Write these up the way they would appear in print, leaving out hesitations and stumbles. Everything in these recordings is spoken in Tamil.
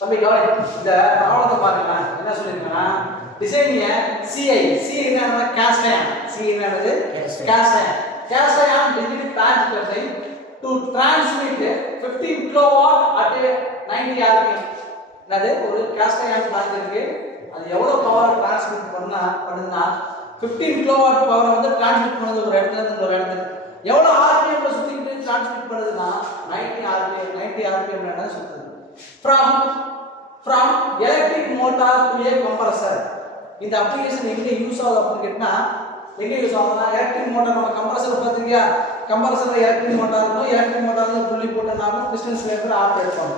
தம்பி கவலை இந்த ப்ராப்ளத்தை பாருங்க. என்ன சொல்லியிருக்கேன்னா டிசைனிய சிஐ சி என்னன்னா கேஸ்ட் அயன் சி என்னது cast iron degree plant cutting to transmit 15 kilowatt at 90 rpm. என்னது ஒரு கேஸ்ட் அயன் பிளான்ட் இருக்கு. அது எவ்வளவு பவர் டிரான்ஸ்மிட் பண்ணுதுன்னா 15 கிலோவாட் பவர் வந்து டிரான்ஸ்மிட் பண்ணுது ஒரு இடத்துல இருந்து ஒரு இடத்துக்கு. எவ்வளவு ஆர்பிஎம்ல சுத்திட்டு டிரான்ஸ்மிட் பண்ணுதுன்னா 90 rpm என்ன சுத்துது. from electric motor to a compressor. இந்த அப்ளிகேஷன் எங்க யூஸ் ஆகுது அப்படின்னு கேட்டா எங்க யூஸ் ஆகுதுன்னா எலக்ட்ரிக் மோட்டார் நம்ம கம்ப்ரஸர் பாத்தீங்க கம்ப்ரஸர்ல எலக்ட்ரிக் மோட்டார் இருக்கும். எலக்ட்ரிக் மோட்டார்ல புள்ளி போட்டனால பிஸ்டன் சிலிண்டர் ஆஃப் எடுப்பாங்க.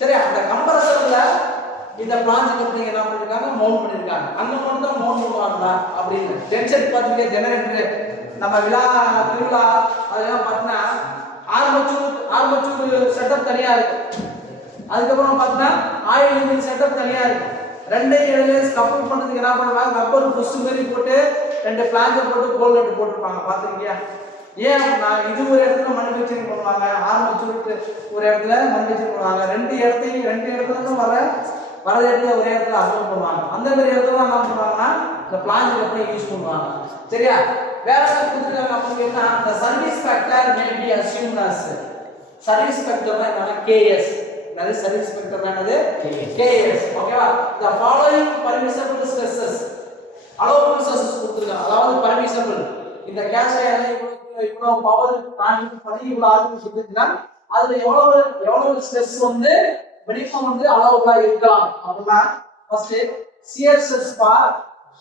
சரி அந்த கம்ப்ரஸர்ல இந்த பிளான்ட் கம்பெனி என்ன பண்ணிருக்காங்க மவுண்ட் பண்ணிருக்காங்க. அங்க மட்டும் தான் மவுண்ட் பண்ணுவாங்களா அப்படின்னு ஜென்செட் பாத்தீங்க ஜெனரேட்டர் நம்ம திருவிழா அதெல்லாம் பார்த்தா ஆர்மச்சூர் செட்டப் தனியா இருக்கு. அதுக்கப்புறம் பார்த்தா ஆயில் இன்ஜின் செட்டப் தனியா இருக்கு. ரெண்டே இடத்துல கப்பல் பண்றதுக்கு என்ன பண்ணுவாங்க ரப்பர் புஷ் மாதிரி போட்டு ரெண்டு பிளாங்கை போட்டு கோல் நட்டு போட்டுருப்பாங்க. பார்த்துருக்கியா? ஏன் அப்படின்னா இது ஒரு இடத்துல மேனுஃபேக்சரிங் பண்ணுவாங்க, ஆர்மச்சூருக்கு ஒரு இடத்துல மேனுஃபேக்சரிங் பண்ணுவாங்க. ரெண்டு இடத்துல தான் வர இடத்துல ஒரே இடத்துல அசம்பிள் பண்ணுவாங்க. அந்த மாதிரி இடத்துல தான் என்ன பண்ணுவாங்கன்னா இந்த பிளாங்க் எப்படி யூஸ் பண்ணுவாங்க. சரியா? வேற என்ன கொடுத்துருக்காங்க அப்படின்னு கேட்டா the service factor may be assumed as service factor என்னன்னா KS. என்னது service factor என்னது KS. ஓகேவா? the following permissible stresses allowable stresses கொடுத்துருக்காங்க. அதாவது permissible இந்த கேஷ் இவ்வளவு பவர் டிரான்ஸ்மிட் பண்ணி இவ்வளவு ஆர்பிஎம் சுத்தினா அதுல எவ்வளவு ஸ்ட்ரெஸ் வந்து மினிமம் வந்து அலோவபிளா இருக்கலாம் அப்படின்னா first shear stress for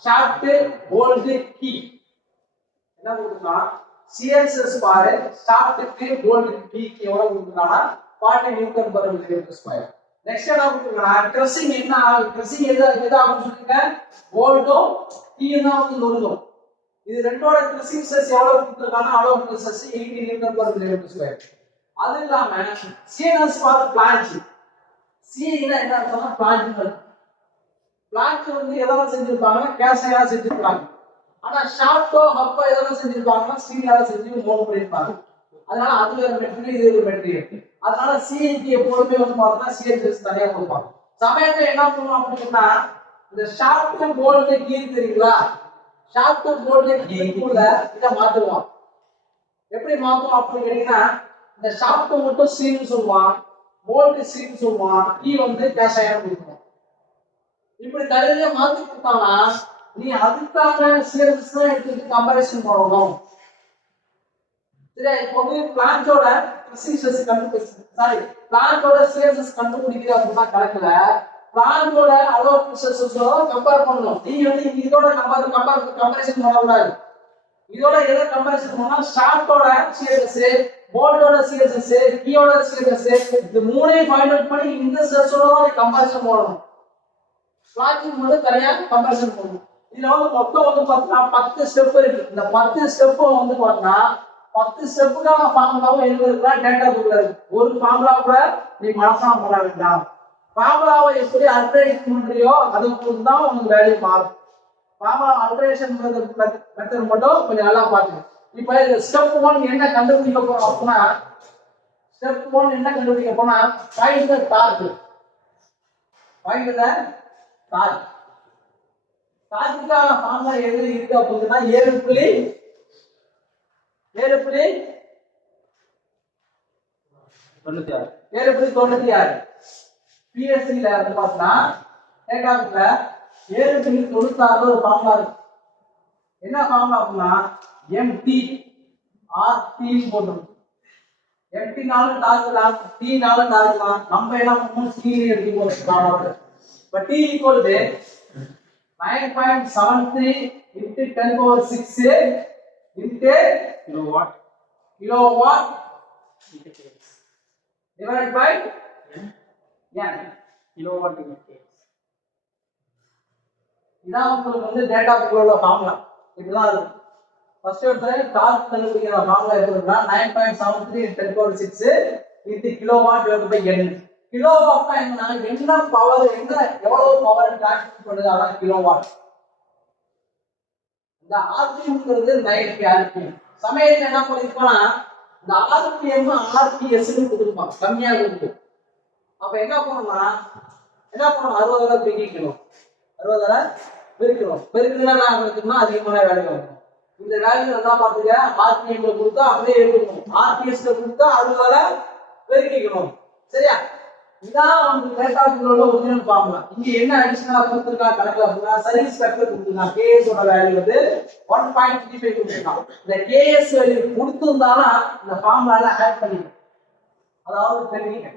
shaft bolt key என்ன கொடுத்தா shear stress for shaft bolt key எவ்வளவு கொடுத்தானா 40 Newton per millimeter square. Next என்ன கொடுத்தா கிரஷிங் என்ன கிரஷிங் எதா ஆகும் சொல்லுங்க போல்ட்டும் கீயும் வந்து நொறுங்கும். இது ரெண்டோட கிரஷிங் ஸ்ட்ரெஸ் எவ்வளவு கொடுத்திருக்காங்க allowable stress 80 Newton per millimeter square. அது இல்லாம CNS for planch சி என்ன அர்த்தம்னா பிளாங்க் வந்து எதனால செஞ்சிருப்பாங்க கேஸ்டையால செஞ்சிருப்பாங்க. ஆனா ஷாஃப்டோ ஹப்போ எதனால செஞ்சிருப்பாங்கன்னா ஸ்டீலால செஞ்சு மோல்ட் பண்ணிருப்பாங்க. அதனால அது வேற மெட்டீரியல் இது ஒரு மெட்டீரியல். அதனால சிஐக்கு எப்பவுமே வந்து பார்த்தா சிஎஸ் தனியா கொடுப்பாங்க. சமயத்துல என்ன பண்ணுவோம் அப்படின்னா இந்த ஷாஃப்ட் போல்ட் கீ தெரியுங்களா ஷாஃப்ட் போல்ட் கீ கூட இத மாத்துவோம். எப்படி மாத்துவோம் அப்படின்னு கேட்டீங்கன்னா இந்த ஷாஃப்ட் மட்டும் சீன்னு சொல்லுவான் போல்ட் சீன்னு சொல்லுவான் கீ வந்து கேஷாயா கொடுக்கணும். இப்படி தலையில மாத்தி கொடுத்தானா நீ அதுக்கான சீரஸ் தான் எடுத்து கம்பேரிசன் பண்ணணும். சரி இப்போ வந்து பிளான்ட்டோட ப்ரெசிஷன்ஸ் பிளான்ட்டோட சீரஸ் கண்டுபிடிக்கிற அப்படின்னா கணக்குல பிளான்ட்டோட அலோ ப்ரெசிஷன்ஸோட கம்பேர் பண்ணணும். நீ வந்து இதோட கம்பேரிசன் பண்ணக்கூடாது. இதோட எதை கம்பேரிசன் பண்ணா ஷாஃப்டோட சீரஸ் போல்டோட சீரஸ் கீயோட சீரஸ் இது மூணையும் ஃபைண்ட் அவுட் பண்ணி இந்த ஸ்ட்ரெஸ்ஸோட தான் கம்பேரிசன் பண்ணணும். பிளாங்கிங் மட்டும் தனியா கம்பேரிசன் பண்ணணும். இதுல வந்து மொத்தம் வந்து பார்த்தீங்கன்னா 10 ஸ்டெப் இருக்கு. இந்த 10 ஸ்டெப்பும் வந்து பார்த்தீங்கன்னா 10 ஸ்டெப்புக்கான ஃபார்முலாவும் எழுதுறதுல டேட்டா புக்ல இருக்கு. ஒரு ஃபார்முலா கூட நீ மனப்பாடம் பண்ண வேண்டாம். ஃபார்முலாவை எப்படி அல்டரேட் பண்றியோ அதை பொறுத்து தான் உனக்கு வேல்யூ மாறும். ஃபார்முலா அல்டரேஷன் மெத்தட் மட்டும் கொஞ்சம் நல்லா பாத்துங்க. இப்போ இந்த ஸ்டெப் 1 என்ன கண்டுபிடிக்க போறோம் அப்படின்னா ஸ்டெப் 1 என்ன கண்டுபிடிக்க போனா find the torque. Find the torque. டார்க்குக்கான ஃபார்முலா எது இருக்கு அப்படின்னா 7.96 PSC ல வந்து பார்த்தா டேட்டால 7.96 ஒரு ஃபார்முலா இருக்கு. என்ன ஃபார்முலா அப்படின்னா MT RT போடுறோம். MT நாலும் டார்க் T நாலும் டார்க் நம்ம என்ன பண்ணுவோம் C ல எடுத்து போடுறோம். but T equal to 9.73 into 10 power 6 into kilowatt divided by n kilowatt into k. இதான் உங்களுக்கு வந்து டேட்டா புக்ல ஃபார்முலா இப்படிதான் இருக்கும். ஃபர்ஸ்ட் எடுத்து டார்க் கண்டுபிடிக்கிற ஃபார்முலா எப்படின்னா 9.73 into 10 power 6 into kilowatt divided by n. கிலோவாட்னா என்ன பவர் எவ்வளவு பவர் டிரான்ஸ்மிட் பண்ணுது அதான் கிலோவாட். இந்த ஆர்பிஎம்ங்கிறது 90 ஆர்பிஎம். சமயத்துல என்ன பண்ணிருப்பானா இந்த ஆர்பிஎம் ஆர்பிஎஸ் னு கொடுத்துருப்பான் கம்மியா கொடுத்து. அப்ப என்ன பண்ணணும்னா என்ன பண்ணணும் 60 பெருக்கிக்கணும் 60 பெருக்கணும்னா நான் எடுத்துக்கணும் அதிகமான வேல்யூ வரும் இந்த வேல்யூ நல்லா பாத்துக்க ஆர்பிஎம்ல கொடுத்தா அப்படியே எடுக்கணும் ஆர்பிஎஸ்ல கொடுத்தா 60 பெருக்கிக்கணும் சரியா இதான் உங்களுக்கு டேட்டா ஃப்ளோல ஒரிஜினல் ஃபார்முலா இங்க என்ன அடிஷனலா கொடுத்திருக்கா கணக்குல அப்படினா சர்வீஸ் ஃபேக்டர் கொடுத்திருக்கான் கேஎஸ் ஓட வேல்யூ வந்து 1.35 கொடுத்திருக்கான் இந்த கேஎஸ் வேல்யூ கொடுத்திருந்தானா இந்த ஃபார்முலால ஆட் பண்ணிக்கணும் அதாவது பெருக்கிங்க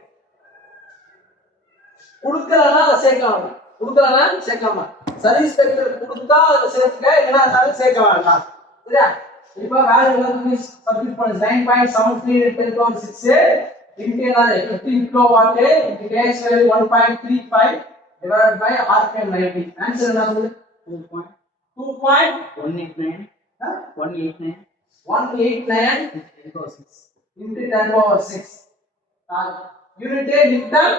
கொடுக்கலனா அதை சேர்க்கலாம் சர்வீஸ் ஃபேக்டர் கொடுத்தா அதை சேர்த்துக்க இல்லனா அதை சேர்க்க வேண்டாம் சரியா இப்போ வேல்யூ வந்து சப்ஸ்டிட் பண்ணு 9.73 into 15 kilowatt into gas value 1.35 divided by rpm 90 answer என்ன வந்து 2.189 into 10 power 6 unit newton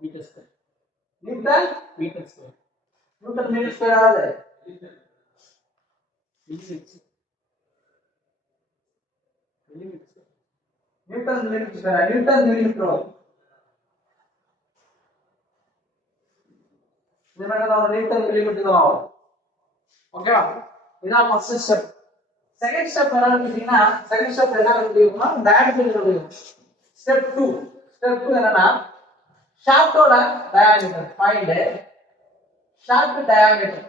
meter square newton meter square ஆகுது Newton millimeter தான் ஓகேவா இதான் ஃபர்ஸ்ட் ஸ்டெப் செகண்ட் ஸ்டெப் என்ன கேட்டினா செகண்ட் ஸ்டெப் என்ன கண்டுபிடிக்கணும்னா டயாமீட்டர் கண்டுபிடிக்கணும் ஸ்டெப் 2 என்னன்னா ஷாஃப்டோட டயாமீட்டர் ஃபைண்ட் ஷாஃப்ட் டயாமீட்டர்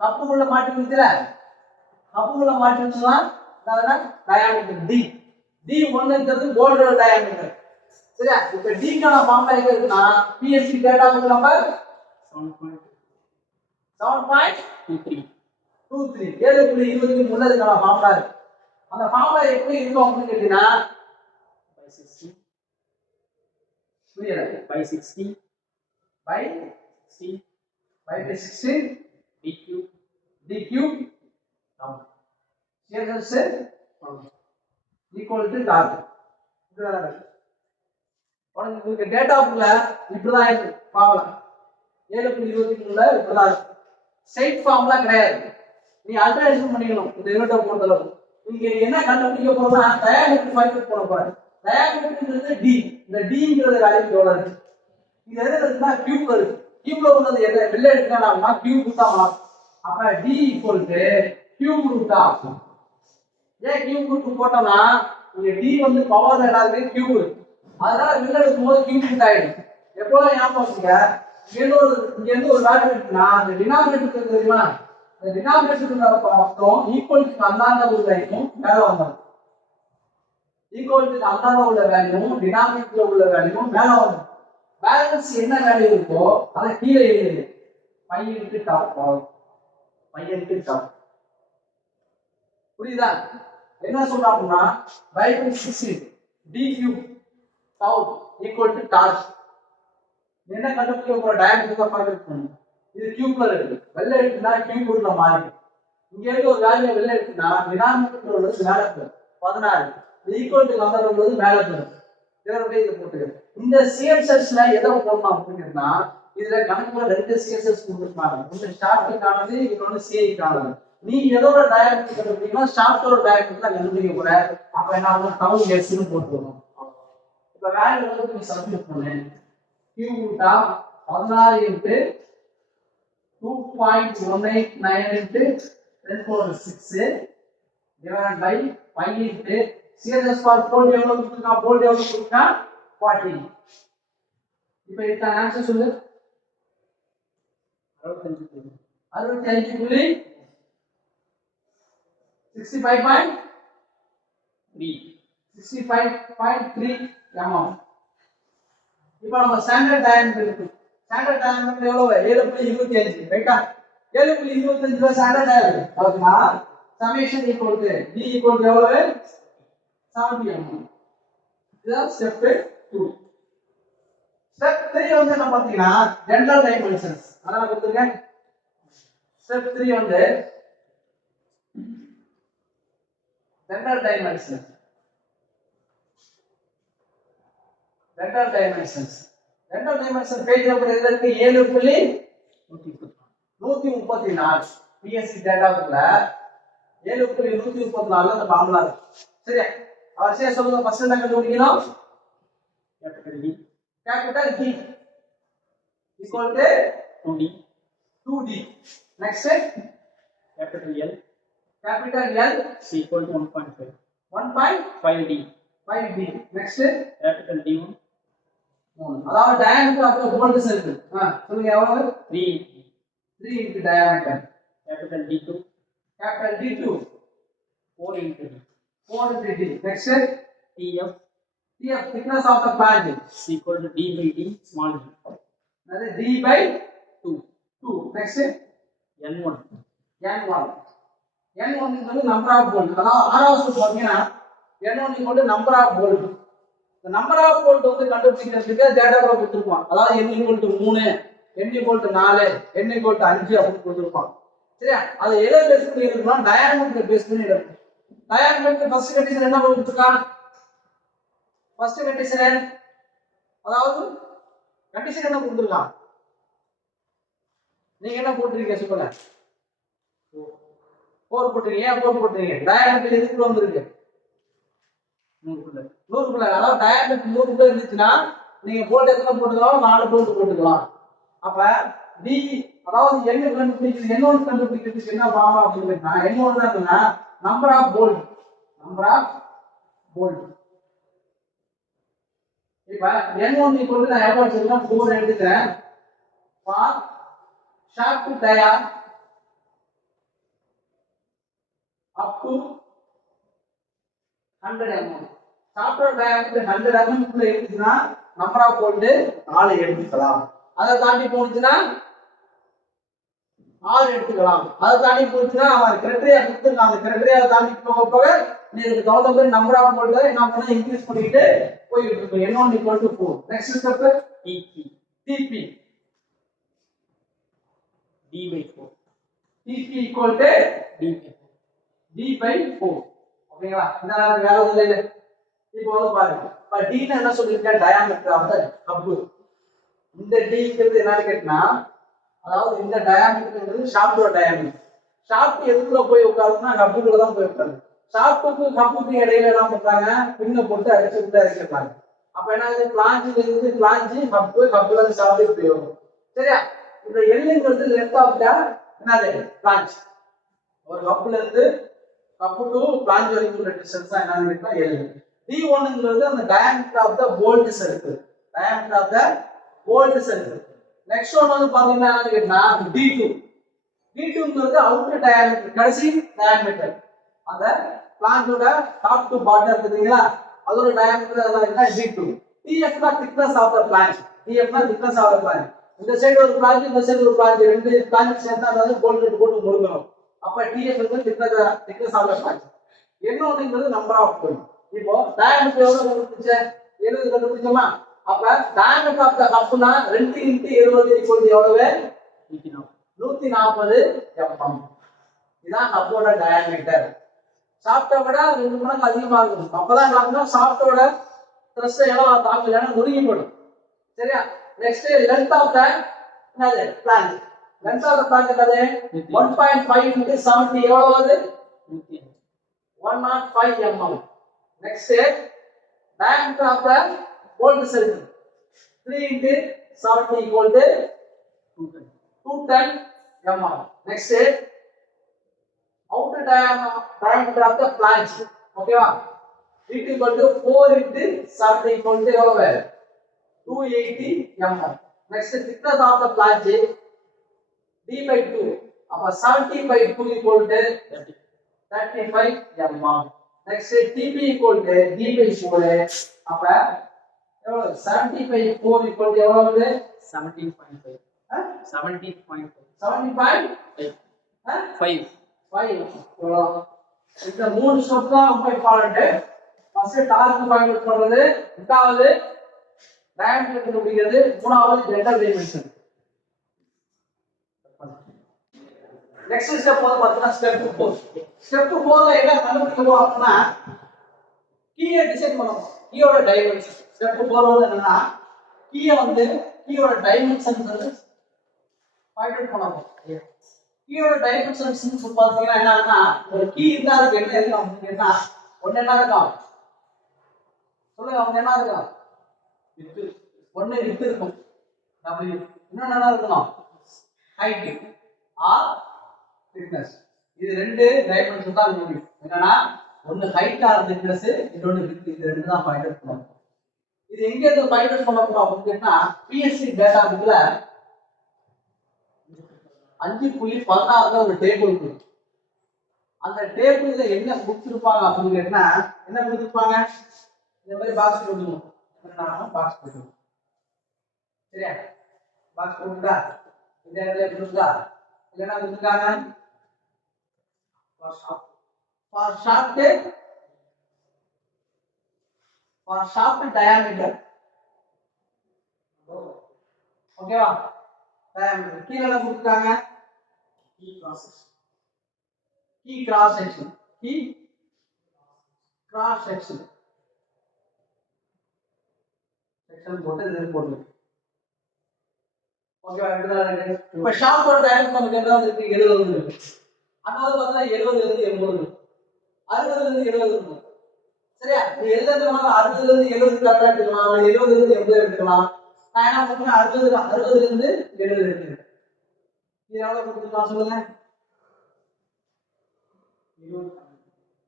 கப்புக்குள்ள மாட்டிருச்சுனா என்னன்னா டயாமீட்டர் D1 ங்கிறது போல்டோட டயாமீட்டர் சரியா இப்போ D க்கான ஃபார்முலா எங்க இருக்குன்னா PSC டேட்டா புக் நம்பர் 7.23 7.23 முன்னதுக்கான ஃபார்முலா இருக்கு அந்த ஃபார்முலா எப்படி இருக்கும் அப்படின்னு கேட்டீங்கன்னா 560 dq CSS equal to torque உங்களுக்கு டேட்டா புக்ல இப்படிதான் இருக்கு ஃபார்முலா 7.23ல இப்படிதான் இருக்கு ஸ்ட்ரைட் ஃபார்முலா கிடையாது நீ ஆல்டர்னேஷன் பண்ணிக்கணும் இந்த யூனிட்டை பொறுத்த அளவு நீங்க என்ன கண்டுபிடிக்க போறோம்னா டயாமீட்டர் ஃபைண்ட் பண்ண போறேன் டயாமீட்டர்ங்கிறது D இந்த Dங்கிறது வேல்யூ எவ்வளவு இருக்கு இது எதுல இருக்குன்னா கியூப்ல இருக்கு கியூப்ல உள்ளது என்ன வெளில எடுக்கணும்னா கியூப் தான் மாறும் அப்ப D equal to cube root of ஏன் கியூப் ரூட் போட்டோம்னா இங்க D வந்து பவர் எல்லாமே கியூப் இருக்கு அதனால வெளில எடுக்கும்போது கியூப் ரூட் ஆயிடும் எப்போலாம் ஞாபகம் வச்சுங்க இங்க இருந்து ஒரு வேல்யூ இருக்குன்னா அந்த டினாமினேட்டர் தெரியுமா இந்த டினாமினேட்டர் பார்த்தோம் ஈக்குவல் டு அந்தாண்ட உள்ள வேல்யூ மேல வந்தோம் ஈக்குவல் டு அந்தாண்ட உள்ள வேல்யூ டினாமினேட்டர்ல உள்ள வேல்யூ மேல வந்தோம் பேலன்ஸ் என்ன வேல்யூ இருக்கோ அதை கீழே எழுதுங்க பையனுக்கு டாப் புரியுதா என்ன சொல்றாங்கன்னா by 16 dq tau equal to torque என்ன கண்டுபிடிக்க போற டயாமீட்டர் தான் ஃபைண்ட் பண்ணனும் இது கியூப்ல இருக்கு வெள்ள எடுத்தா கியூப் ரூட்ல மாறி இங்க இருக்க ஒரு வேல்யூ வெள்ள எடுத்தா டினாமினேட்டர் உள்ளது மேல போகும் 16 ஈக்குவல் டு நம்பர் உள்ளது மேல போகும் இதோட இத போட்டு இந்த CSSல எதை போடணும் அப்படினா இதுல கணக்குல ரெண்டு CSS கொடுத்திருக்காங்க ஒன்னு ஷாஃப்ட்கானது இன்னொன்னு CI-க்கானது நீ எதோட டயாமீட்டர் கண்டுபிடிக்கணும் ஷாஃப்டோட டயாமீட்டர் தான் கண்டுபிடிக்க போற அப்ப என்ன ஆகும் tau s னு போட்டுறோம் இப்ப வேல்யூ வந்து நீ சப்ஸ்டிட் பண்ணு q root of 16 into 2.189 into 10⁻⁶ divided by pi into CSS for bolt எவ்வளவு கொடுத்தா 40 இப்போ இதுக்கு ஆன்சர் சொல்லு 65.65.3 mm இப்போ நம்ம ஸ்டாண்டர்ட் டயாமீட்டர் இருக்கு ஸ்டாண்டர்ட் டயாமீட்டர் எவ்வளவு 7.25 ரைட்டா 7.25 தான் ஸ்டாண்டர்ட் டயாமீட்டர் அதுனா summation equal to d equal to எவ்வளவு 70 mm இதுதான் ஸ்டெப் 2 ஸ்டெப் 3 வந்து என்ன பாத்தீங்கன்னா ஜெனரல் டைமென்ஷன்ஸ் அத நான் கொடுத்திருக்கேன் ஸ்டெப் 3 வந்து general dimensions general dimension page number எதுல இருக்கு 7.134 பிஎஸ்சி டேட்டா புக்ல 7.134 அந்த ஃபார்முலா இருக்கு சரியா அவர் சே சொல்லுங்க ஃபர்ஸ்ட் என்ன கண்டுபிடிக்கணும் capital D equal to 2D. 2D. Next, Capital L capital L is equal to 1.5. 1.5D. 5D. Next, Capital D1 அதாவது diameter of the bolt circle. சொல்லுங்க எவ்வளவு? 3. 3 into diameter. Capital D2 Capital D2 4 into D. 4 into D. Next, TF TF thickness of the flange is equal to D by D small d. that is D by 2. 2. Next, N1 N1. N1 is number of bolt. அதாவது ஆறாவது பாத்தீங்கன்னா N1 equal to number of bolt. The number of bolt வந்து கண்டுபிடிக்கிறதுக்கு டேட்டாவை கொடுத்திருப்பான். அதாவது n equal to 3, n equal to 4, n equal to 5 அப்படி கொடுத்திருப்பான். சரியா? அது எதை பேஸ் பண்ணி இருக்குன்னா டயாமீட்டர் பேஸ் பண்ணி இருக்கு. டயாமீட்டர் ஃபர்ஸ்ட் கண்டிஷன் என்ன கொடுத்திருக்கான்? ஃபர்ஸ்ட் கண்டிஷன் அதாவது கண்டிஷன் என்ன கொடுத்திருக்கான்? நீங்க என்ன போட்டுறீங்க சொல்லுங்க. 4 போட்டுறீங்க. ஏன் 4 போட்டுறீங்க? டயாமீட்டர் எதுக்குள்ள வந்திருக்கு? 100 அதாவது டயாமீட்டர் 100 இருந்துச்சுன்னா நீங்க போல்ட் எத்தனை போட்டுக்கலாம்? 4 போல்ட் போட்டுக்கலாம். அப்ப டி அதாவது n கண்டுபிடிக்கிறது n1 கண்டுபிடிக்கிறதுக்கு என்ன ஃபார்முலா அப்படின்னா n1 என்னன்னா நம்பர் ஆஃப் போல்ட். இப்ப n1 ஈக்குவல் நான் எவ்வளவு சொல்றேன் 4 எடுத்துக்கிறேன். For shaft dia up to 100 mm. Software diameter 100 mm குள்ள இருந்துச்சுன்னா நம்பர் ஆஃப் போல்ட் 4 எடுத்துக்கலாம். அதை தாண்டி போனுச்சுன்னா 6 எடுத்துக்கலாம். அதை தாண்டி போச்சுன்னா அவன் கிரைட்டீரியா கொடுத்துருக்கான். அந்த கிரைட்டீரியா தாண்டி போக நீங்க தகுந்த மாதிரி நம்பர் ஆஃப் போல்ட் என்ன பண்ண இன்க்ரீஸ் பண்ணிட்டு போயிட்டு இருக்கும். n1 equal to 4. Next step TP D by 4. TP equal to D by 4. ஓகேங்களா? இந்த வேற ஒண்ணும் இல்ல. இப்போ வந்து பாருங்க. இப்ப D னா என்ன சொல்லிருக்கேன்? Diameter of the hub. இந்த D ங்கிறது என்னன்னு கேட்டா அதாவது இந்த டயாமீட்டர்ங்கிறது ஷாஃப்டோட டயாமீட்டர். ஷாஃப்ட் எதுக்குள்ள போய் உட்காருன்னா ஹப்புக்குள்ள தான் போய் உட்காருது. ஷாஃப்ட்டுக்கு ஹப்புக்கு இடையில என்ன பண்றாங்க? பின்ன போட்டு அடிச்சு விட்டு அடிச்சிடறாங்க. அப்ப என்ன ஆகுது? பிளாஞ்சில இருந்து பிளாஞ்சி ஹப்பு, ஹப்புல இருந்து ஷாஃப்ட் போய் வரும். சரியா? இந்த Lங்கிறது லென்த் ஆஃப் தி என்னது? பிளாஞ்ச். ஒரு ஹப்புல இருந்து ஹப்பு டு பிளாஞ்ச் வரைக்கும் உள்ள டிஸ்டன்ஸ் தான் என்னன்னு கேட்டா L. D1ங்கிறது அந்த diameter of the bolt circle. Diameter of the bolt circle. Next one வந்து பாத்தீங்கன்னா என்னன்னு கேட்டா D2. D2ங்கிறது அவுட்டர் டயாமீட்டர், கடைசி டயாமீட்டர். அந்த பிளாஞ்சோட டாப் டு பாட்டம் இருக்குதுங்களா? அதோட டயாமீட்டர் என்னன்னா D2. TF னா thickness of the flange. TF னா thickness of the flange. இந்த சைடு ஒரு பிளாஞ்ச், இந்த சைடு ஒரு பிளாஞ்ச், ரெண்டு பிளாஞ்ச் சேர்த்தா அது போல்ட் போட்டு முறுக்கணும். அப்ப TF க்கு thickness of the flange. n1ங்கிறது நம்பர் ஆஃப் போல்ட். இப்போ டயாமீட்டர் எவ்வளவு கண்டுபிடிச்ச? 70 கண்டுபிடிச்சோமா? அப்ப டயாமீட்டர் ஆஃப் தி ஹப்னா 2 * 70 ஈக்குவல் எவ்வளவு? 140 mm. இதான் ஹப்போட டயாமீட்டர். ஷாஃப்ட்டை விட 2 மடங்கு அதிகமா இருக்கும். அப்பதான் நாம ஷாஃப்ட்டோட த்ரஸ்ட் எல்லாம் தாங்கலன்னா நொறுங்கி போடும். சரியா? நெக்ஸ்ட் லெந்த் ஆஃப் தி என்னது? பிளாஞ்ச். லெந்த் ஆஃப் தி பிளாஞ்ச் என்னது? 1.5 * 70 எவ்வளவு வருது? 105 mm. Next, diameter of the bolt circle 3 * 70 equal to 210 mm. Next, outer diameter of the flange. Okay va? It equal to 4 * 70 equal to 280 mm. Next, thickness of the flange D by 2. அப்ப 70 by 2 equal to 35 mm. Next, TP equal to D by 4. அப்ப எவ்வளவு? 70 by 4 equal to எவ்வளவு? 17.5. 70.5. 5. எவ்வளவு? இந்த மூணு ஸ்டெப் தான் ரொம்ப important. First torque find out பண்றது, இரண்டாவது டயாமீட்டர் கண்டுபிடிக்கிறது, மூணாவது ஜெண்டர் டைமென்ஷன். நெக்ஸ்ட் ஸ்டெப் வந்து பார்த்தீங்கன்னா ஸ்டெப் 4. ஸ்டெப் 4ல என்ன கண்டுபிடிக்க போறோம்னா கீயை டிசைன் பண்ணணும். கீயோட டைமென்ஷன். ஸ்டெப் 4 வந்து என்னன்னா கீயோட டைமென்ஷன் வந்து ஃபைண்ட் அவுட் பண்ணணும். கீயோட டைமென்ஷன்ஸ் பாத்தீங்கன்னா என்னன்னா ஒரு கீ இருந்தா அதுக்கு என்ன இருக்கும் அப்படின்னா ஒண்ணு என்ன இருக்கும்? சொல்லுங்க, அவங்க என்ன இருக்கும்? ஒண்ணு வித் இருக்கும் W, இன்னொன்னு என்ன இருக்கணும் ஹைட் ஆர் திக்னஸ். இது ரெண்டு டைமென்ஷன் தான் முடியும். என்னன்னா ஒன்னு ஹைட் ஆர் திக்னஸ், இன்னொன்னு வித். இது ரெண்டு தான் ஃபைண்ட் அவுட் பண்ணணும். இது எங்க இருந்து ஃபைண்ட் அவுட் பண்ண போறோம் அப்படின்னு கேட்டா பிஎஸ்சி டேட்டா புக்ல 5.16 ஒரு டேபிள் இருக்கு. அந்த டேபிள்ல என்ன கொடுத்துருப்பாங்க அப்படின்னு கேட்டா என்ன கொடுத்துருப்பாங்க, இந்த மாதிரி பாக்ஸ் போட்டுக்கணும். பாக்ஸ் போட்டுக்கணும், சரியா? பாக்ஸ் போட்டுட்டா இந்த இடத்துல கொடுத்தா இல்லைன்னா கொடுத்துருக்காங்க for shaft diameter. ஓகேவா? diameter கீழ என்ன கொடுத்துருக்காங்க, key cross section செக்ஷன் போட்டு இது போட்டு. ஓகேவா? இப்ப ஷாஃப்டோட diameter நமக்கு என்ன இருக்கு, 70 இருக்கு. அதாவது பார்த்தா 70 இருந்து 80, 60 இருந்து 70 இருக்கு. சரியா? நீ எழுதுறதுனால 60 இருந்து 70 கரெக்டா எடுத்துக்கலாம், 70 இருந்து 80 எடுத்துக்கலாம். நான் என்ன பண்றேன், 60 இருந்து 70 எடுத்துக்கிறேன். இது எவ்வளவு கொடுத்துருக்கான் சொல்லுங்க,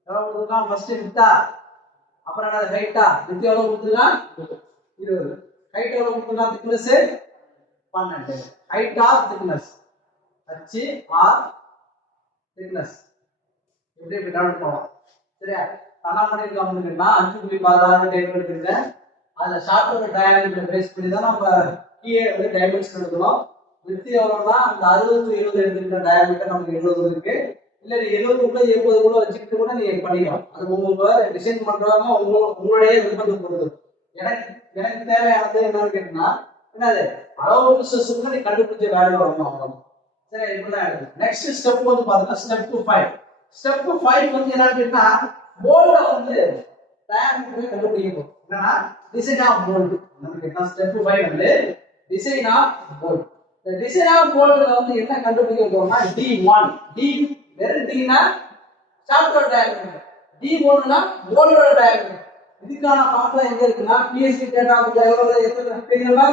எவ்வளவு கொடுத்துருக்கான்? ஃபர்ஸ்ட் வித்தா, அப்புறம் என்ன ஹைட்டா? வித் எவ்வளவு கொடுத்துருக்கான், 20. ஹைட் எவ்வளவு கொடுத்துருக்கான், thickness 12. Height or thickness, h or thickness, எப்படி எப்படி டவுன் போவோம். சரியா? என்ன பண்ணிருக்காங்கன்னா 5.16 டேபிள் எடுத்துக்கிட்டேன். அதுல ஷார்ட்டோட டயாமீட்டர் பேஸ் பண்ணி தான் நம்ம கீழே வந்து டைமென்ஷன் எடுக்கணும். வித் எவ்வளவுனா அந்த 60 70 எடுத்துக்கிட்ட டயாமீட்டர் நமக்கு 70 இருக்கு. இல்ல நீ 70 கூட 80 கூட வச்சுக்கிட்டு கூட நீங்க பண்ணிக்கலாம். அது உங்க டிசைன் பண்றவங்க உங்களுடைய விருப்பத்தை பொறுத்து. எனக்கு தேவையானது என்னன்னு கேட்டீங்கன்னா, என்னது அளவு சிஸ்டம்ல நீ கண்டுபிடிச்ச வேல்யூ வரணும். சரி, இப்படிதான் எடுக்கணும். நெக்ஸ்ட் ஸ்டெப் வந்து பாத்தீங்கன்னா ஸ்டெப் 5. ஸ்டெப் 5 வந்து என்னன்னு கேட்டா போல்ட வந்து டயாமீட்டர் கண்டுபிடிக்கணும். என்னன்னா டிசைன் ஆஃப் போல்ட். நமக்கு என்ன ஸ்டெப் 5 வந்து டிசைன் ஆஃப் போல்ட். இந்த டிசைன் ஆஃப் போல்ட்ல வந்து என்ன கண்டுபிடிக்க போறோம்னா D1. D வெறும் D னா ஷாஃப்டோட டயாமீட்டர், D1 னா போல்டோட டயாமீட்டர். இதுக்கான ஃபார்முலா எங்க இருக்குன்னா பிஎஸ்சி டேட்டா புக்ல எவ்வளவு எத்தனை தெரியுமா,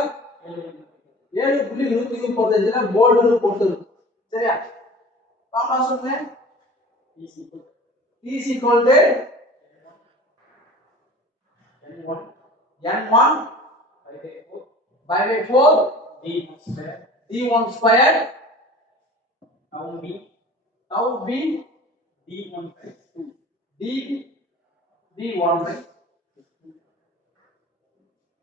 7.135 ல போல்ட்னு போட்டுருக்கு. சரியா? ஃபார்முலா சொல்றேன், P is equal to N1 by 4 D1 square tau B D1 by 2 D1 by 2.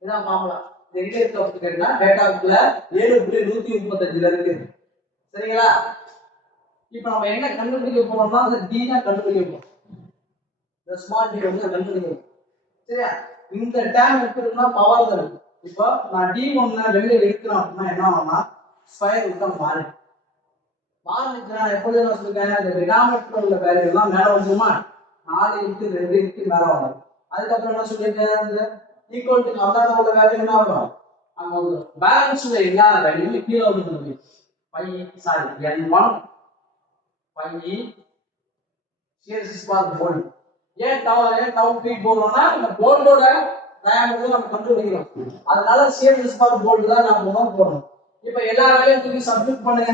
இதான் ஃபார்முலா. எங்க இருக்கு அப்படின்னா டேட்டா புக்ல 7.135 ல இருக்கு. சரிங்களா? இப்போ நம்ம என்ன கண்டுபிடிக்க போறோம்னா அந்த D தான் கண்டுபிடிக்க போறோம். the small d வந்து கண்டுபிடிக்க போறோம். சரியா? இந்த டேர்ம் எடுத்துட்டோம்னா பவர் தான் இருக்கு. இப்போ நான் D1 ன வெளிய எடுக்கறேன் அப்படினா என்ன ஆகும்னா ஸ்கொயர் ரூட்டா மாறும். மாறுச்சுனா எப்போது நான் சொல்றேன், இந்த டினாமினேட்டர்ல உள்ள வேல்யூ எல்லாம் மேல வந்துருமா, 4 * 2 * மேல வரும். அதுக்கு அப்புறம் என்ன சொல்லிருக்கேன், இந்த ஈக்குவல் டு அந்தாண்ட உள்ள வேல்யூ என்ன வரும், அங்க வந்து பேலன்ஸ்ல இல்லாத வேல்யூ கீழ வந்துரும். N1 pi here is for bolt. ஏன் டவு பி போடுறோம்னா இந்த போல்டோட டயாமீட்டர் நம்ம கண்டுபிடிக்கிறோம். அதனால here is for bolt தான் நாம போடணும். இப்போ எல்லா வேலையும் தூக்கி சப்ஸ்டிட் பண்ணுங்க.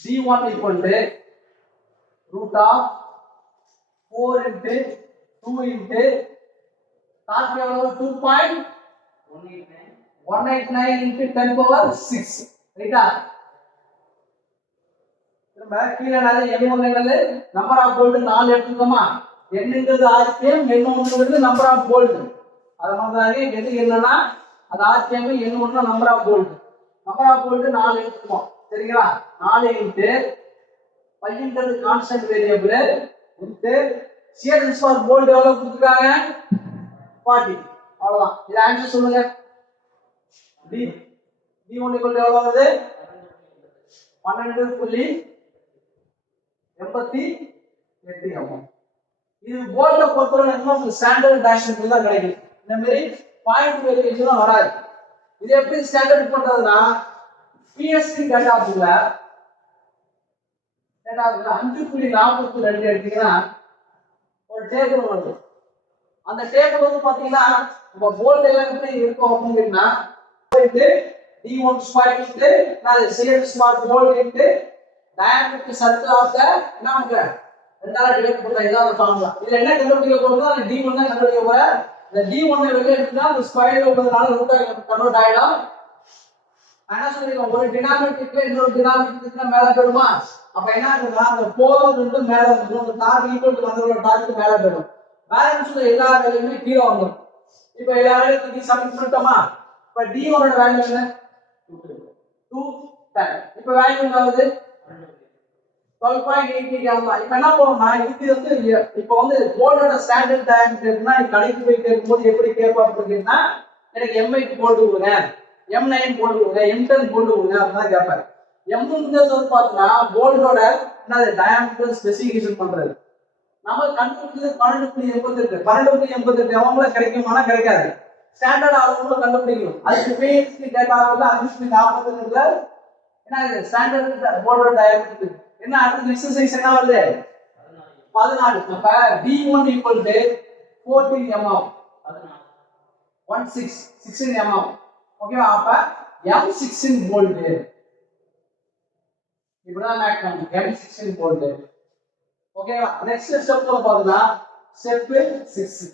D1 equal to root of 4 into 2 into cos எவ்வளவு 2.189 into 10 power 6. ரைட்டா? நம்ம கீழ நாளே n1 என்னது நம்பர் ஆஃப் போல்ட் 4 எடுத்துக்கோமா. n-ங்கிறது rpm, n1ங்கிறது நம்பர் ஆஃப் போல்ட். அது மாதிரி எது என்னன்னா அது rpm, n1 னா number of bolt. Number of bolt 4 எடுத்துக்கோம். சரிங்களா? 4 into பையன்றது constant variable into shear for bolt எவ்வளவு கொடுத்திருக்காங்க 40. அவ்வளவுதான். இது ஆன்சர் சொல்லுங்க. D1 எவ்வளவு வருது 12.88 ஆகும். இது போல்ட பொறுத்தவரை என்ன ஸ்டாண்டர்ட் டைமென்ஷன் தான் கிடைக்கும். இந்த மாதிரி பாயிண்ட் வேரியேஷன் வராது. இது எப்படி ஸ்டாண்டர்ட் பண்றதுன்னா பிஎஸ்சி டேட்டா புக்ல 5.42 எடுத்தீங்கன்னா ஒரு டேபிள் வருது. அந்த டேபிள் வந்து பாத்தீங்கன்னா நம்ம போல்ட் எல்லாம் எப்படி இருக்கும் அப்படின்னா d1 ஸ்கொயர் இன்டு நான் CL small bolt into diameter circle of the நமக்கு ரெண்டால டிவைட் பண்ணா இதான் ஃபார்முலா. இதுல என்ன கண்டுபிடிக்க போறோம்னா அந்த d1 தான் கண்டுபிடிக்க போறேன். இந்த d1 வெளிய எடுத்தா அந்த ஸ்கொயர் உள்ளதுனால ரூட்டா கன்வர்ட் ஆயிடும். என்ன சொல்றீங்க ஒரு டினாமினேட்டர்ல இன்னொரு டினாமினேட்டருக்கு மேல போடுமா? அப்ப என்ன ஆகும்னா அந்த 4 ரெண்டு மேல வந்துரும். அந்த டார்க் ஈக்குவல் டு அந்த டார்க் மேல போயிடும். பேலன்ஸ்ல எல்லா வேல்யூமே கீழ வந்துரும். இப்போ எல்லா வேல்யூக்கும் சப்ஸ்டிட் பண்ணிட்டோமா? இப்ப d1 ஓட வேல்யூ என்ன? 210. இப்போ வேல்யூ என்ன ஆகுது? 12.88 ஆகும். இப்போ என்ன பண்ணனும்னா இது வந்து இப்போ வந்து போல்டோட ஸ்டாண்டர்ட் டயாமீட்டர்னா கடைக்கு போய் கேக்கும்போது எப்படி கேட்பா அப்படினா எனக்கு m8 போல்ட் கொடுங்க, m9 போல்ட் கொடுங்க, m10 போல்ட் கொடுங்க அப்படிதான் கேட்பாரு. m வந்து பார்த்தா போல்டோட என்னது டயாமீட்டர் ஸ்பெசிஃபிகேஷன் பண்றது. நம்ம கண்டுபிடிச்சது 12.88 12.88 அவங்கள கிடைக்குமானா கிடைக்காது. ஸ்டாண்டர்ட் அளவுல கண்டுபிடிக்கணும். அதுக்கு பேசிக் டேட்டாவுல 5.42ல என்ன ஸ்டாண்டர்ட் போல்டோட டயாமீட்டர் என்ன அடுத்த எக்சர்சைஸ் என்ன வருது 14. அப்ப d1 equal to 14 mm 16 mm ஓகேவா? அப்ப m16 போல்ட் இப்படிதான் மேக் பண்ணும் m16 போல்ட். ஓகேவா? நெக்ஸ்ட் ஸ்டெப் பார்த்தா ஸ்டெப் 6.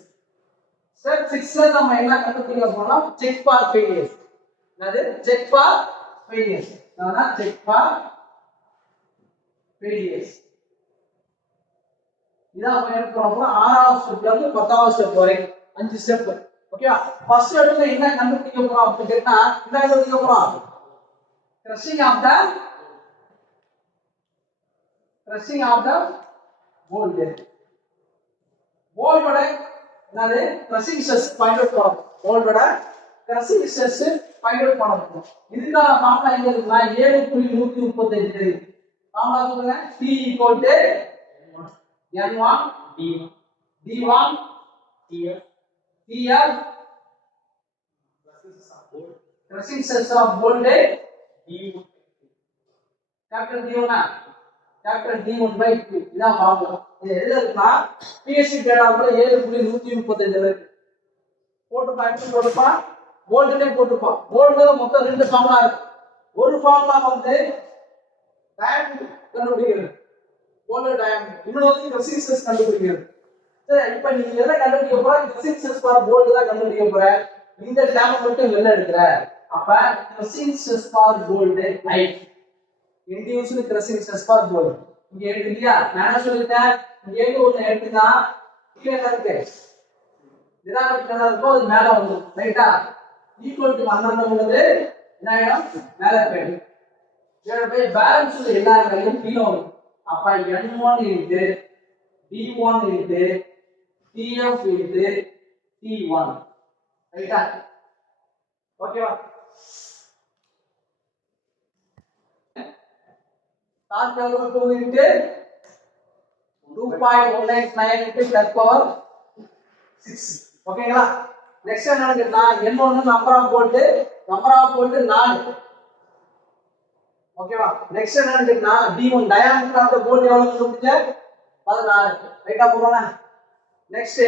ஸ்டெப் 6ல நம்ம என்ன கண்டுபிடிக்க போறோம்? Check for failure. என்னது செக் ஃபார் ஃபெயிலியர்? அதான் செக் ஃபார் ஃபெயிலியர்ஸ். இதான் என்ன பண்ண போறோம்? 6வது ஸ்டெப்ல இருந்து 10வது ஸ்டெப் வரை 5 ஸ்டெப். ஓகேவா? ஃபர்ஸ்ட் ஸ்டெப்ல என்ன கண்டுபிடிக்க போறோம் அப்படி கேட்டா என்ன கண்டுபிடிக்க போறோம்? crushing of the bolt. போல்டோட என்னது crushing stress ஃபைண்ட் அவுட் பண்ணணும். போல்டோட crushing stress ஃபைண்ட் அவுட் பண்ணணும். இதுக்கான ஃபார்முலா எங்க இருக்குன்னா 7.135 ஃபார்முலா சொல்லுங்க. P equal to N1 D1 TF crushing stress of bolt D1 capital D1 capital D1 by 2 இதான் ஃபார்முலா. இது எதுல இருக்குன்னா PSC டேட்டாவுல 7.135 இருக்கு. போட்டுப்பா போல்ட்லயே போட்டுப்பா. போல்ட்ல மொத்தம் 2 ஃபார்முலா இருக்கு. ஒரு ஃபார்முலா வந்து டயாமீட்டர் கண்டுபிடிக்கிறது போல்ட் டயாமீட்டர், இன்னொரு வந்து crushing stress கண்டுபிடிக்கிறது. சரி இப்போ நீங்க எதை கண்டுபிடிக்க போற? crushing stress ஃபார் போல்ட் தான் கண்டுபிடிக்க போற. இந்த டேர்ம் மட்டும் வெளில எடுக்கற. அப்ப crushing stress for bolt I induced crushing stress for bolt இங்க எடுக்கலையா? நான் சொல்லிட்டேன் இங்க ஏதோ ஒன்னு எடுத்துனா கீழ இருக்கு டினாமினேட்டர் இருக்கோ அது மேல வந்துரும். ரைட்டா? ஈக்குவல் டு 12 உள்ளது என்ன ஆயிடும்? மேல போயிடும். இதோட போய் பேலன்ஸ் எல்லா வேல்யூம் கீழ வரும். அப்ப n1 into d1 into tf into t1. ரைட்டா? ஓகேவா? டார்க் எவ்வளவு 2 into 2.189 into 10 power 6. ஓகேங்களா? நெக்ஸ்ட் என்ன கேட்டா n1 நம்பர் ஆஃப் போல்ட் 4. ஓகேவா? நெக்ஸ்ட் என்ன கேட்டா d1 diameter of the bolt எவ்வளவு கொடுத்துச்சு 16. ரைட்டா போறோம்னா next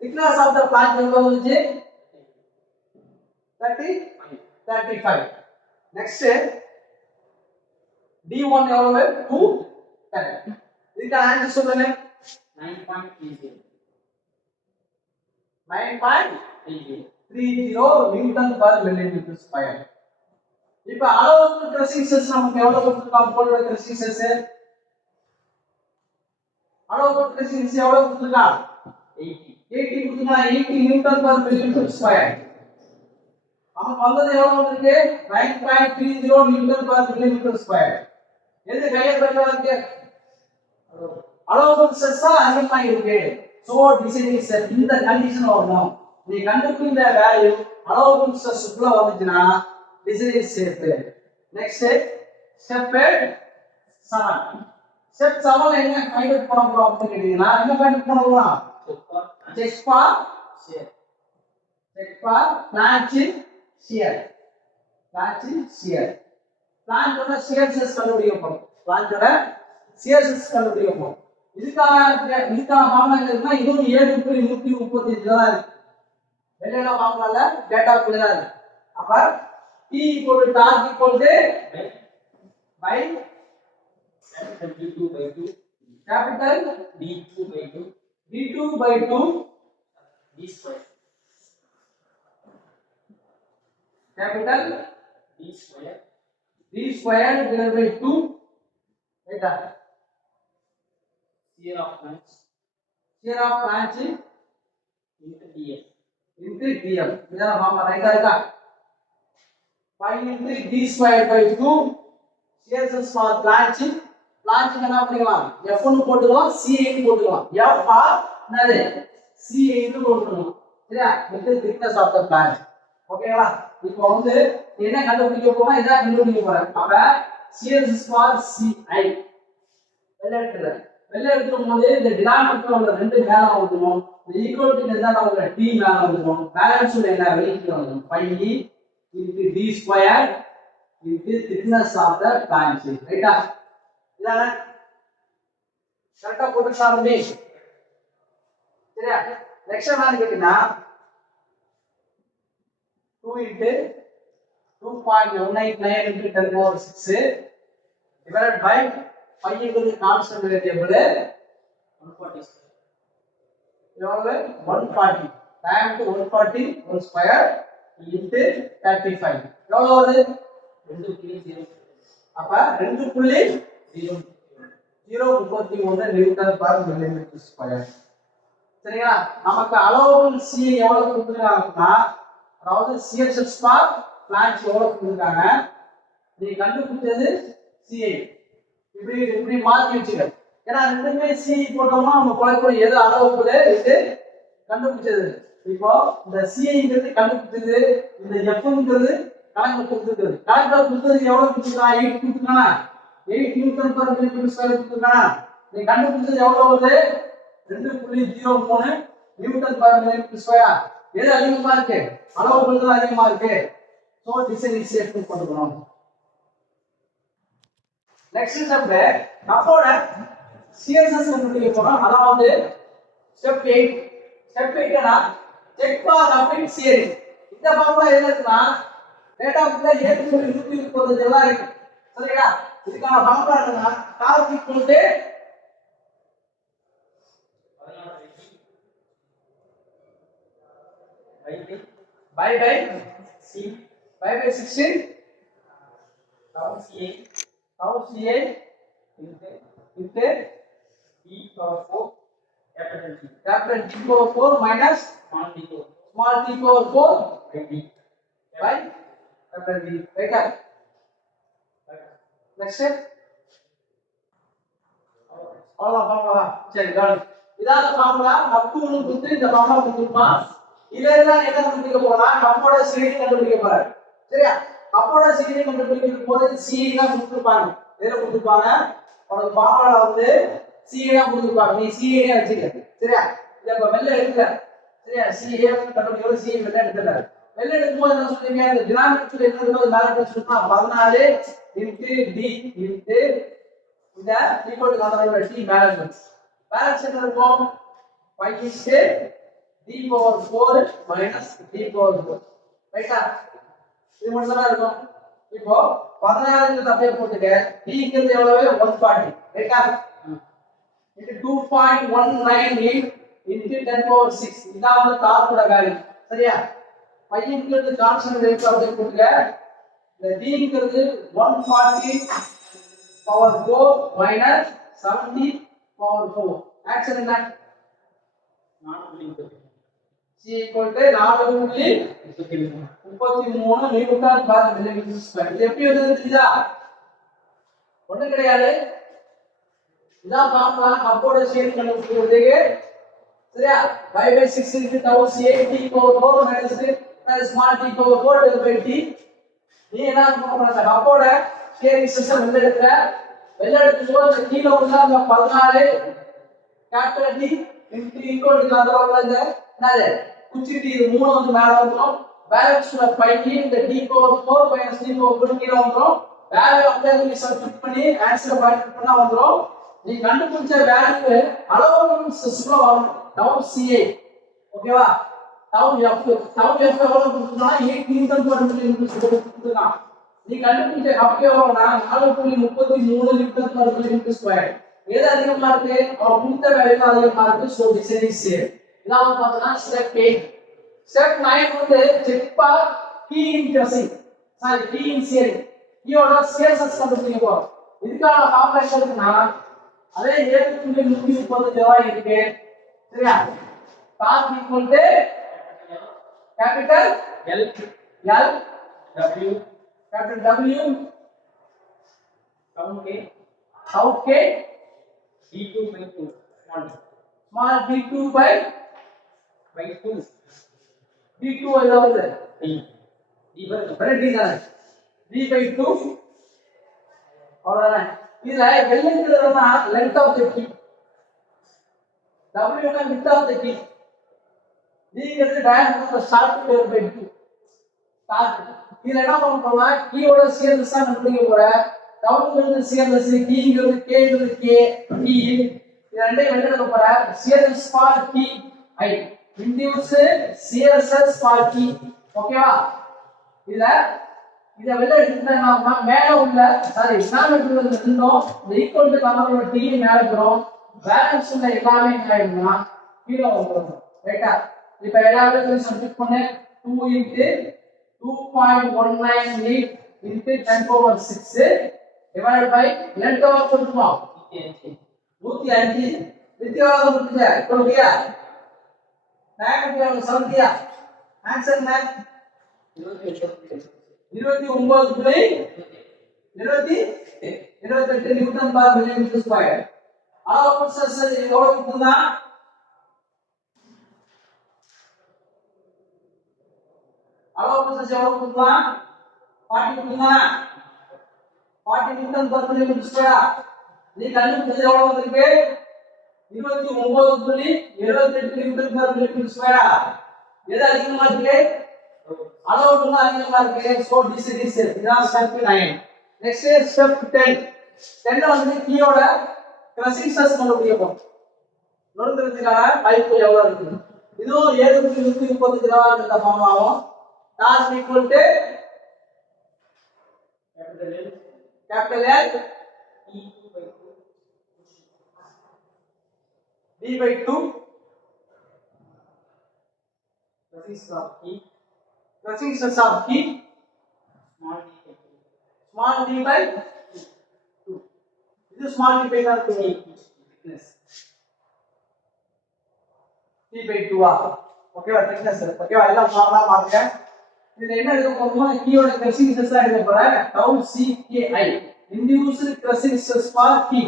thickness of the flange எவ்வளவு வந்துச்சு 35. நெக்ஸ்ட் d1 எவ்வளவு 210. இதுக்கு ஆன்சர் சொல்லுங்க. 9.30 நியூட்டன் பர் மில்லிமீட்டர் ஸ்கொயர். இப்போ அளவுக்கு crushing stress நமக்கு எவ்வளவு கொடுத்திருக்காங்க? போல்டோட crushing stress அளவுக்கு crushing stress எவ்வளவு கொடுத்திருக்காங்க? 80 கொடுத்திருக்காங்க. 80 நியூட்டன் பர் மில்லிமீட்டர் ஸ்கொயர். நமக்கு வந்தது எவ்வளவு வந்திருக்கு? 9.30 நியூட்டன் பர் மில்லிமீட்டர் ஸ்கொயர். எது ஹையர் பெட்டரா இருக்கு? அளவுக்கு stress அதிகமா இருக்கு. சோ டிசைனிங் ஸ்டெப் இந்த கண்டிஷன் வரணும். நீ கண்டுபிடிந்த வேல்யூ அளவுக்கு stress உள்ள வந்துச்சுனா designing step. Next step 7. Step 7ல என்ன ஃபைண்ட் அவுட் பண்ண போறோம் அப்படி கேட்டீங்கன்னா என்ன ஃபைண்ட் அவுட் பண்ணுவோம்? Check for flange shear. பிளான்ச்சோட ஷியர் ஸ்ட்ரெஸ் கண்டுபிடிக்க போறோம். இதுக்கான ஃபார்முலா என்னன்னா இதுவும் 7.138 தான் இருக்கு. வெளியில ஃபார்முலால டேட்டா கிளியரா இருக்கு. அப்ப T = dark = by capital D2/2 capital D2/2 D2/2 D square capital D square D squared divided by 2 right shear of branch shear of branch into df into df இதான் ஃபார்முலா ரைட்டா இருக்கா 5 into d squared by 2 shear stress for branch என்ன பண்ணிக்கலாம் f1 போட்டுக்கலாம் c8 போட்டுக்கலாம் f for என்னது c8 போட்டுக்கலாம் சரியா இது thickness of the branch ஓகேங்களா இப்போ வந்து என்ன கண்டுபிடிக்க போறோம் இத கண்டுபிடிக்க போறோம் அப்ப shear stress for ci வெளிய எடுக்கும்போது இந்த டினாமினேட்டர்ல உள்ள ரெண்டு மேல வந்துரும் இந்த ஈக்குவல் என்னன்னா உள்ள t மேல வந்துரும் பேலன்ஸ் என்ன வெளிய வந்துரும் 5e into d squared into thickness of the branch ரைட்டா இதானே கரெக்ட்டா போட்டுட்டாலுமே சரியா நெக்ஸ்ட் என்ன கேட்டினா 2 into 2.189 into 10 power 6 divided by 5 is the constant variable 140 எவ்வளவு 140 time to 140 whole square into 35 எவ்வளவு வருது 2.0 அப்ப 2.0 0.31 நியூட்டன் per millimeter square சரிங்களா நமக்கு அளவுகள் c எவ்வளவு கொடுத்திருக்காங்கன்னா அதாவது shear stress for flange எவ்வளவு கொடுத்திருக்காங்க நீ கண்டுபிடிச்சது c8 இப்படி மாத்தி வச்சுக்க ஏன்னா ரெண்டுமே c போட்டோம்னா நம்ம குழப்பம் எது அளவுக்குள்ள இது கண்டுபிடிச்சது இப்போ இந்த c கண்டுபிடிச்சது இந்த f கணக்குல கொடுத்துருக்குது கணக்குல கொடுத்தது எவ்வளவு கொடுத்துருக்கான் 8 கொடுத்துருக்கானா 8 நியூட்டன் per millimeter square கொடுத்துருக்கானா நீ கண்டுபிடிச்சது எவ்வளவு வருது 2.03 நியூட்டன் per millimeter square எது அதிகமா இருக்கு அளவுகள் தான் அதிகமா இருக்கு சோ டிசைன் இஸ் சேஃப் போட்டுக்கணும் நெக்ஸ்ட் ஸ்டெப் கப்போட சிஎஸ்எஸ் கண்டுபிடிக்க போறோம் அதாவது ஸ்டெப் 8 னா செக் ஃபார் கப்பிங் ஷியரிங் இந்த ஃபார்முலா என்ன இருக்குன்னா டேட்டா புக்ல 7.130 எல்லாம் இருக்கு சரிங்களா இதுக்கான ஃபார்முலா என்னன்னா dark equal to by c by 16 tau ca into e power 4 capital T T power 4 minus small t power small t power 4 by d by capital D right next step அவ்வளவுதான் ஃபார்முலா சரி கவனி இதான ஃபார்முலா அப் டு கொடுத்து இந்த ஃபார்முலா கொடுத்துருப்பான் இதெல்லாம் என்ன கண்டுபிடிக்க போறோம்னா கப்போட சீரிஸ் கண்டுபிடிக்க போறாரு சரியா கப்போட சீரிஸ் கண்டுபிடிக்கும் போது சி தான் கொடுத்துருப்பாங்க எதுல கொடுத்துருப்பாங்க உனக்கு ஃபார்முலா வந்து சி தான் கொடுத்துருப்பாங்க நீ சி வச்சுக்க சரியா இத இப்ப வெளில எடுக்கல சரியா சி கண்டுபிடிக்க சி வெளில எடுக்கல வெளில எடுக்கும்போது என்ன சொல்றீங்க இந்த டினாமினேட்டர் என்ன இருக்கோ மேல வச்சுட்டா 14 into d into இந்த ஈக்குவல் கான்செப்ட் டி பேலன்ஸ் என்ன இருக்கும் 5 is d power 4 minus d power 4 ரைட்டா இது மட்டும் தான் இருக்கும் இப்போ 16 ங்கிறது அப்படியே போட்டுக்க d ங்கிறது எவ்வளவு 140 ரைட்டா இது 2.198 into 10 power 6 இதான் வந்து டார்க்கோட வேல்யூ சரியா 5 ங்கிறது கான்ஸ்டன்ட் வேல்யூ அப்படியே போட்டுக்க இந்த d ங்கிறது 140 power 4 minus 70 power 4 ஆக்சன் என்ன C equal to 4.33 Newton per millimeter square இது எப்படி வருது தெரியுதா ஒண்ணு கிடையாது இதான் ஃபார்முலா கப்போட ஷேர் கண்டுபிடிக்கிறதுக்கு சரியா y by 6 into tau c t power 4 minus small t power 4 divided by t நீ என்ன பண்ணற கப்போட ஷேர் சிஸ்டம் வெளில எடுக்கும்போது கீழ உள்ள அந்த 14 capital D into equal to அந்த வரல என்னது குச்சிட்டு இது மூணு வந்து மேல வந்துரும் பேலன்ஸ்ல 5 இந்த d power 4 minus d power 4 கீழ வந்துரும் வேல்யூ அப்படியே நீ சப்ஸ்டிட் பண்ணி ஆன்சர் ஃபைண்ட் பண்ணா வந்துரும் நீ கண்டுபிடிச்ச வேல்யூ அளவு சிஸ்டம்ல வரும் டவு CA ஓகேவா டவு F எவ்வளவு கொடுத்தா 8 நியூட்டன் per மில்லிமீட்டர் கொடுத்துருக்கான் நீ கண்டுபிடிச்ச F எவ்வளவுனா 4.33 Newton per millimetre square எது அதிகமா இருக்கு அவன் கொடுத்த வேல்யூ அதிகமா இருக்கு சோ திஸ் இஸ் சேம் இதான் பார்த்தா ஸ்டெப் 8 ஸ்டெப் 9 வந்து check for key in crushing key in shearing கீயோட சேல்ஸ் கண்டுபிடிக்க போறோம் இதுக்கான ஃபார்முலா என்ன இருக்குன்னா அதே 7.130 ஜெவாய் இருக்கு சரியா dark equal to capital L L W capital W down K tau K D2 by 2 small d2 by 2 d2 எதாவது D by very d தானே d by 2 அவ்வளவுதானே இதுல வெள்ளைங்கிறதுனா length of the key W னா width of the key d ங்கிறது diameter of the shaft divided by 2 torque இதுல என்ன பண்ண போறோம்னா கீயோட சீரியஸ் தான் கண்டுபிடிக்க போற டவுன்ங்கிறது சீரியஸ் கீங்கிறது கேங்கிறது கே கீ இது ரெண்டையும் வெளியிட போற சீரியஸ் ஃபார் கீ ஐ இன்டியூஸ் சீரியஸ் ஃபார் கீ ஓகேவா இத வெளியிட எடுத்துட்டா மேல உள்ள சாரி டினாமினேட்டர்ல இருந்தோம் இந்த ஈக்குவல் டு காரணம் டி மேல போறோம் பேலன்ஸ் உள்ள எல்லாமே என்ன ஆயிடும்னா கீழே வந்துரும் ரைட்டா இப்போ எல்லாரும் சப்ஸ்டிட் பண்ணு 2 into 2.198 into 10 power 6 divided by length of கொடுப்போம் 105 வித்தியாசம் கொடுத்தா கொடுத்தியா டயமீட்டர் சொல்றியா ஆன்சர் என்ன 28 நியூட்டன் பர் மில்லிமீட்டர் ஸ்கொயர் அளவு ப்ரோசஸ் எவ்வளவு கொடுத்தா அளவு ப்ரோசஸ் எவ்வளவு கொடுத்தா 40 கொடுத்தா 40 நியூட்டன் பர் மில்லிமீட்டர் ஸ்கொயர் நீ கண்டுபிடிச்சது எவ்வளவு வந்திருக்கு 29.78 நியூட்டன் பர் மில்லிமீட்டர் ஸ்கொயர் எது அதிகமா இருக்கு அளவு அதிகமா இருக்கு சோ திஸ் இதான் ஸ்டெப் 9 நெக்ஸ்ட் ஸ்டெப் 10 வந்து கீயோட கிரசிங் ஸ்ட்ரெஸ் கண்டுபிடிக்க போறோம் நொறுங்கிறதுக்கான பைப்பு எவ்வளவு இருக்கு இதுவும் 7.130 கிராம் இந்த ஃபார்ம் ஆகும் dark equal to capital L D by 2 crushing stress of key small d by 2 this small d by 2 thickness d by 2 ஓகேவா thickness ஓகேவா எல்லாம் ஃபார்முலா பாருங்க இதுல என்ன எடுக்க போறோம்னா கீயோட crushing stress எடுக்க போறேன் tau CKI induced crushing stress for key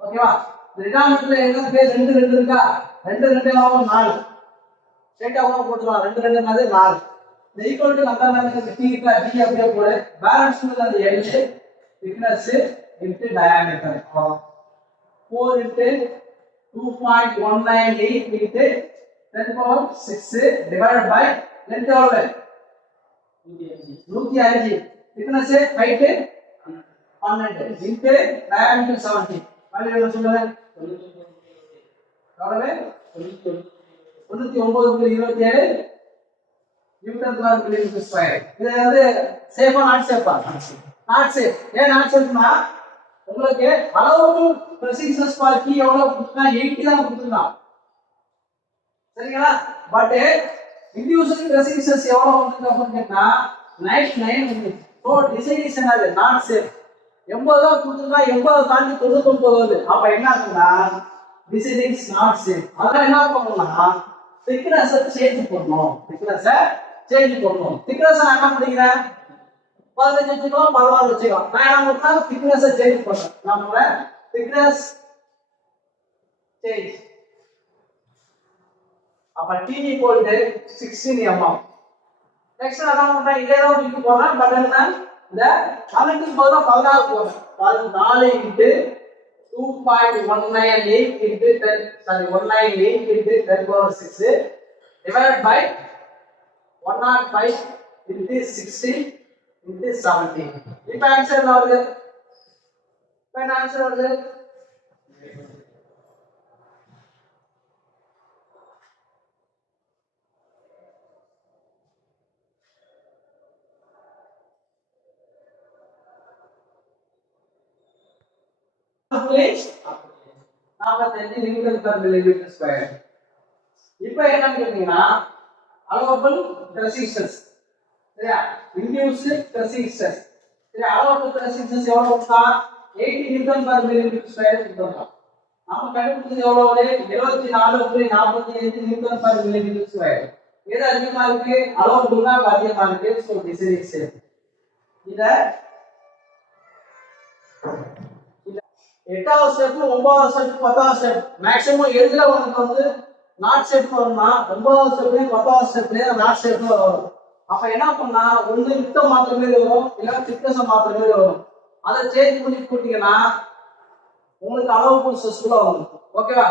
ஓகேவா டினாமினேட்டர்ல என்ன இருக்கு 2 இருக்கா 2 ஆகும் 4 ஸ்ட்ரைட்டா கூட போட்டுறலாம் 2 என்னது 4 இந்த ஈக்குவல் டு நம்ம என்ன டி இருக்கா டி அப்படியே போடு பேலன்ஸ் வந்து அந்த L thickness into diameter 4 into 2.198 into 10 power 6 divided by length எவ்வளவு 105 thickness height 12 into diameter 70 value என்ன சொல்லுங்க எவ்வளவு 99.27 நியூட்டன் பர் மில்லிமீட்டர் ஸ்கொயர் இது வந்து சேஃபா நாட் சேஃபா நாட் சேஃப் ஏன் நாட் சேஃப்னா உங்களுக்கு அளவுக்கு கிரசிங் ஸ்ட்ரெஸ் ஃபார் கீ எவ்வளவு கொடுத்தா 80 தான் கொடுத்துருக்கான் சரிங்களா பட் இன்டியூஸ்டு கிரசிங் ஸ்ட்ரெஸ் எவ்வளவு வந்திருக்கு அப்படின்னு கேட்டா 99 வந்து சோ டிசைன் இஸ் என்னது நாட் சேஃப் 80 தான் கொடுத்துருக்கா 80 தாண்டி 99 வருது அப்ப என்ன ஆகுதுன்னா டிசைன் இஸ் நாட் சேஃப் அதனால என்ன பண்ணணும்னா thickness சேஞ்ச் பண்ணனும் thickness சேஞ்ச் பண்ணனும் thickness நான் என்ன பண்ணிக்கிறேன் 15 வச்சுக்கலாம் 16 வச்சுக்கலாம் நான் என்ன பண்றேன் thickness சேஞ்ச் பண்றேன் நான் சொல்றேன் thickness change அப்ப T equal to 16 mm next நான் பண்றேன் இதே தான் இங்க போறேன் பட் என்ன இந்த 12 போறா 16 போறேன் 4 into 2.198 into 10 sorry 198 into 10 power 6 divided by 105 into 60 into 70 இப்ப ஆன்சர் என்ன வருது 45 நியூட்டன் per millimeter square. இப்போ என்னன்னு கேட்டீங்கன்னா allowable resistance சரியா induced resistance சரி allowable resistance எவ்வளவு இருக்கா 80 நியூட்டன் per millimeter square கொடுத்திருக்கோம். நாம கண்டுபிடிச்சது எவ்வளவு 74.45 நியூட்டன் per millimeter square. எது அதிகமா இருக்கு allowable தான் அதிகமா இருக்கு. So this is safe. இத எட்டாவது ஸ்டெப், ஒன்பதாவது ஸ்டெப், 10வது ஸ்டெப் மேக்ஸிமம் எதுல உங்களுக்கு வந்து நாட் ஸ்டெப் வரும்னா 9வது ஸ்டெப்லயும் 10வது ஸ்டெப்லயும் நாட் ஸ்டெப் வரும். அப்ப என்ன பண்ணா ஒண்ணு விட்ட மாத்திரமே வரும், இல்ல திக்னஸ் மாத்திரமே வரும். அதை சேஞ்ச் பண்ணி போட்டீங்கன்னா உங்களுக்கு அளவு சக்சஸ்ஃபுல்லா வரும். ஓகேவா?